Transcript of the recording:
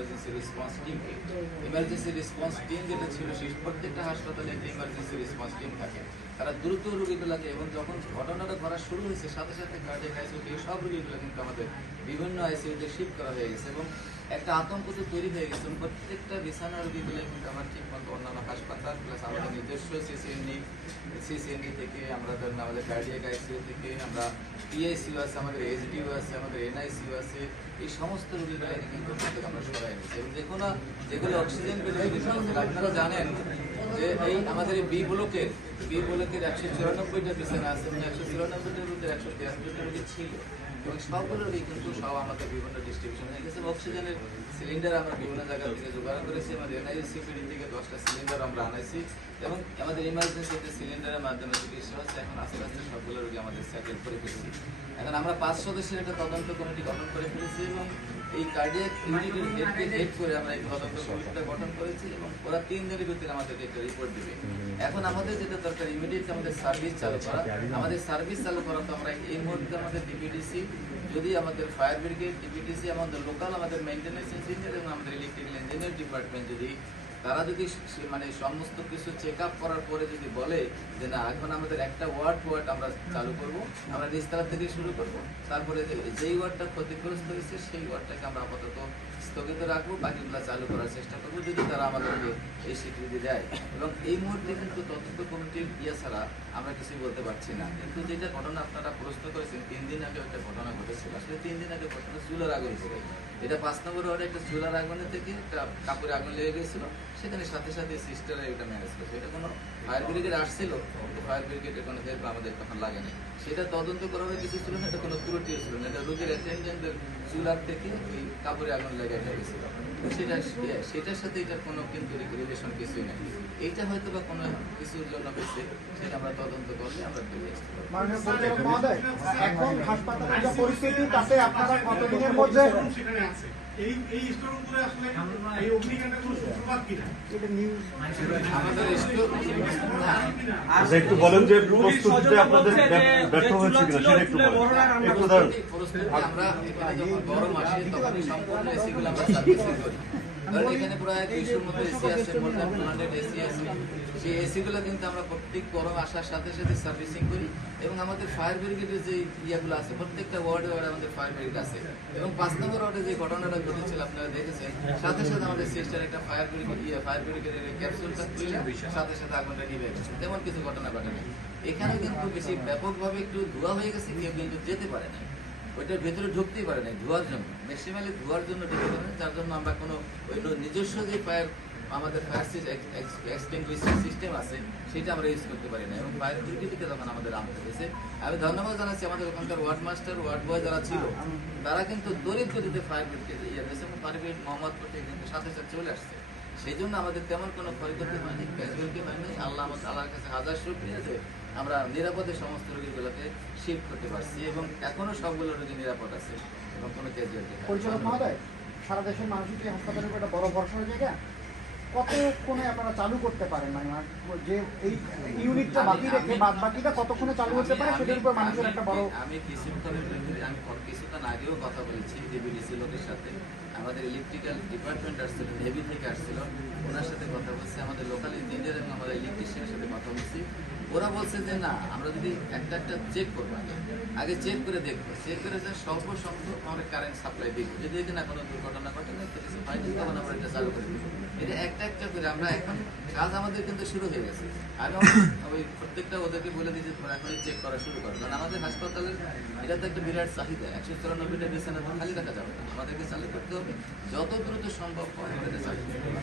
Emergency response টিমকে। Emergency response team যেটা ছিল সেই প্রত্যেকটা হাসপাতালে একটা ইমার্জেন্সি রেসপন্স টিম থাকে। তারা দ্রুত রোগীগুলোকে, এবং যখন ঘটনাটা ধরা শুরু হয়েছে সাথে সাথে কার্ডিয়াক আইসিইউতে সব রোগীগুলো কিন্তু আমাদের বিভিন্ন আইসিইউতে শিফট করা হয়ে গেছে, এবং একটা আতঙ্ক তো তৈরি হয়ে গেছে। প্রত্যেকটা বিছানা রোগীগুলো কিন্তু আমার ঠিক মতো অন্যান্য হাসপাতাল প্লাস আমাদের নিজস্ব সিসিএনডি থেকে, আমরা ধরেন আমাদের কার্ডিয়াক আইসিইউ থেকে, আমরা পিআইসিইউ আছে, আমাদের এইচডিইউ আছে, আমাদের এনআইসিইউ আছে, এই সমস্ত রোগীগুলো কিন্তু আমরা সবাই নিচ্ছি। এবং যেগুলো অক্সিজেন বেডে আপনারা জানেন যে এই আমাদের এই বি ব্লকের 194টা বিছানা আছে, এবং 194টার মধ্যে 173টা রোগী ছিল, এবং সবগুলো রোগী কিন্তু সব আমাদের বিভিন্ন ডিস্ট্রিবিউশন হয়ে গেছে। অক্সিজেনের সিলিন্ডার আমরা বিভিন্ন জায়গা থেকে জোগাড় করেছি, আমাদের এনআইসিপিডি থেকে 10টা সিলিন্ডার আমরা আনাইছি, এবং আমাদের ইমার্জেন্সিতে সিলিন্ডারের মাধ্যমে চিকিৎসা হচ্ছে। এখন আস্তে আস্তে সবগুলো রোগী আমাদের সেটেল করে ফেলেছি। এখন আমরা 5 সদস্যের একটা তদন্ত কমিটি গঠন করে ফেলেছি, এবং এই কার্ডিয়াক ইউনিটের হেডকে হেড করে আমরা এই তদন্ত কমিটিটা গঠন করেছি, এবং ওরা 3 দিনের ভিতরে আমাদেরকে একটা রিপোর্ট দিবে। এখন আমাদের যেটা দরকার ইমিডিয়েট আমাদের সার্ভিস চালু করা। আমাদের সার্ভিস চালু করা তো আমরা এই মুহূর্তে আমাদের ডিপিডিসি, যদি আমাদের ফায়ার ব্রিগেড, ডিপিডিসি, আমাদের লোকাল আমাদের মেইনটেনেন্স ইঞ্জিনিয়ার এবং আমাদের ইলেকট্রিক্যাল ইঞ্জিনিয়ার ডিপার্টমেন্ট যদি তারা যদি মানে সমস্ত কিছু চেক আপ করার পরে যদি বলে যে না এখন আমাদের একটা ওয়ার্ড আমরা চালু করব, আমরা নিচতলা থেকে শুরু করব, তারপরে যেই ওয়ার্ডটা ক্ষতিগ্রস্ত হয়েছে সেই ওয়ার্ডটাকে আমরা আপাতত স্থগিত রাখবো, বাকিগুলো চালু করার চেষ্টা করবো যদি তারা আমাদেরকে এই স্বীকৃতি দেয়। এবং এই মুহূর্তে কিন্তু তদন্ত কমিটির ছাড়া আমরা কিছুই বলতে পারছি না। কিন্তু যেটা ঘটনা আপনারা প্রশ্ন করেছেন, 3 দিন আগে একটা ঘটনা ঘটেছিল। আসলে 3 দিন আগে ঘটনা চুলার আগুন ছিল। এটা 5 নম্বর ওয়ার্ডে একটা চুলার আগুনের থেকে একটা কাপড়ে আগুন লেগে গেছিল, সেখানে সাথে সাথে সিস্টাররা এটা ম্যানেজ করছে। এটা কোনো ফায়ার ব্রিগেড আসছিল, কিন্তু ফায়ার ব্রিগেডের কোনো হেল্প আমাদের তখন লাগেনি। সেটা তদন্ত করার কিছু ছিল না, এটা কোনো ত্রুটিও ছিল না, এটা রোগীর অ্যাটেন্ডেন্টের চুলার থেকে ওই কাপড়ে আগুন লেগে গেছিল। সেটার সাথে এটার কোনো কিন্তু রিলেশন কিছুই নেই। এইটা হয়তো বা কোনো কিছুর জন্য হয়েছে, সেটা আমরা তদন্ত করলে আমরা পেয়ে আসতে পারবো। এখন হাসপাতালের যে পরিস্থিতি তাতে আপনারা কতদিনের মধ্যে এই স্টোরগুলো আসলে এই অগ্নিকাণ্ডের কোনো সূত্রপাত কিনা এটা নিউজ আমাদের একটু বলেন যে প্রস্তুতিতে আপনাদের ব্যর্থ হয়েছে কিনা সেটা একটু বলেন। একটু ধরেন আমরা এখানে যখন গরম আসে তখন সম্পূর্ণ এসিগুলো আমরা সার্ভিসিং করি। কারণ এখানে প্রায় 200 মতো এসি আছে, মোর দ্যান 200 এসি আছে। সেই এসিগুলো কিন্তু আমরা প্রত্যেক গরম আসার সাথে সাথে সার্ভিসিং করি, এবং আমাদের ফায়ার ব্রিগেডের যে ইয়াগুলো আছে প্রত্যেকটা ওয়ার্ডে আমাদের ফায়ার ব্রিগেড আছে। এবং 5 নম্বর ওয়ার্ডে যে ঘটনাটা ঘটেছিল আপনারা দেখেছেন, সাথে সাথে আমাদের সিস্টার একটা ফায়ার ব্রিগেডের ক্যাপসুলটা খুলে সাথে সাথে আগুনটা নিভে গেছে। তেমন কিছু ঘটনা ঘটেনি। এখানে কিন্তু বেশি ব্যাপকভাবে একটু ধোঁয়া হয়ে গেছে, কেউ কিন্তু যেতে পারে না, ওইটার ভেতরে ঢুকতেই পারে না ধোয়ার জন্য, ম্যাক্সিমালি ধোয়ার জন্য ঢুকতে পারে না, যার জন্য আমরা কোনো ওই নিজস্ব যে আমাদের ফায়ার এক্সটিংগুইশার সিস্টেম আছে সেটা আমরা ইউজ করতে পারি না, এবং ফায়ার ডিউটিতে তখন আমাদের আনতে হয়েছে। আমি ধন্যবাদ জানাচ্ছি আমাদের ওখানকার ওয়ার্ড মাস্টার, ওয়ার্ড বয় যারা ছিল, তারা কিন্তু দরিদ্র গতিতে fire brigade fire brigade Mohammadpur থেকে কিন্তু সাথে সাথে চলে আসছে। সেই জন্য আমাদের তেমন কোনো ক্ষয়ক্ষতি হয়নি, ক্যাজুয়ালিটি হয়নি। আল্লাহর কাছে হাজার শুকরিয়া যে আমরা নিরাপদে সমস্ত রোগীগুলোকে শিফট করতে পারছি, এবং এখনো সবগুলো রোগী নিরাপদ আছে এবং কোনো ক্যাজুয়ালিটি পরিচালক মহোদয়, সারা দেশের মানুষের কি হাসপাতালের উপর একটা বড় ভরসার জায়গা কতক্ষণে আপনারা চালু করতে পারেন, মানে যে এই ইউনিটটা বাকি রেখে বাদ বাকিটা কতক্ষণে চালু করতে পারে সেটার উপর মানুষের একটা বড়। আমি কিছুক্ষণ আগেও কথা বলেছি ডিবিডিসি লোকের সাথে, আমাদের ইলেকট্রিক্যাল ডিপার্টমেন্ট আসছিল, নেভি থেকে আসছিল, ওনার সাথে কথা বলছি, আমাদের লোকাল ইঞ্জিনিয়ার এবং আমাদের ইলেকট্রিশিয়ানের সাথে কথা বলছি। ওরা বলছে যে না আমরা যদি একটা চেক করবো, আগে চেক করে দেখবো, চেক করে যে স্বল্প সংখ্যক আমরা কারেন্ট সাপ্লাই দিব, যদি এখানে কোনো দুর্ঘটনা ঘটে না কিছু হয়নি তখন আমরা এটা চালু করে দিব। এটা একটা করে আমরা এখন কাজ আমাদের কিন্তু শুরু হয়ে গেছে। আমি ওই প্রত্যেকটা ওদেরকে বলে দিয়েছি তোমরা এখন চেক করা শুরু করো, কারণ আমাদের হাসপাতালের এটা তো একটা বিরাট চাহিদা, 194টা বিছানা তো খালি রাখা যাবে না, আমাদেরকে চালু করতে হবে, যত দ্রুত সম্ভব আমাদের চালু করতে হবে।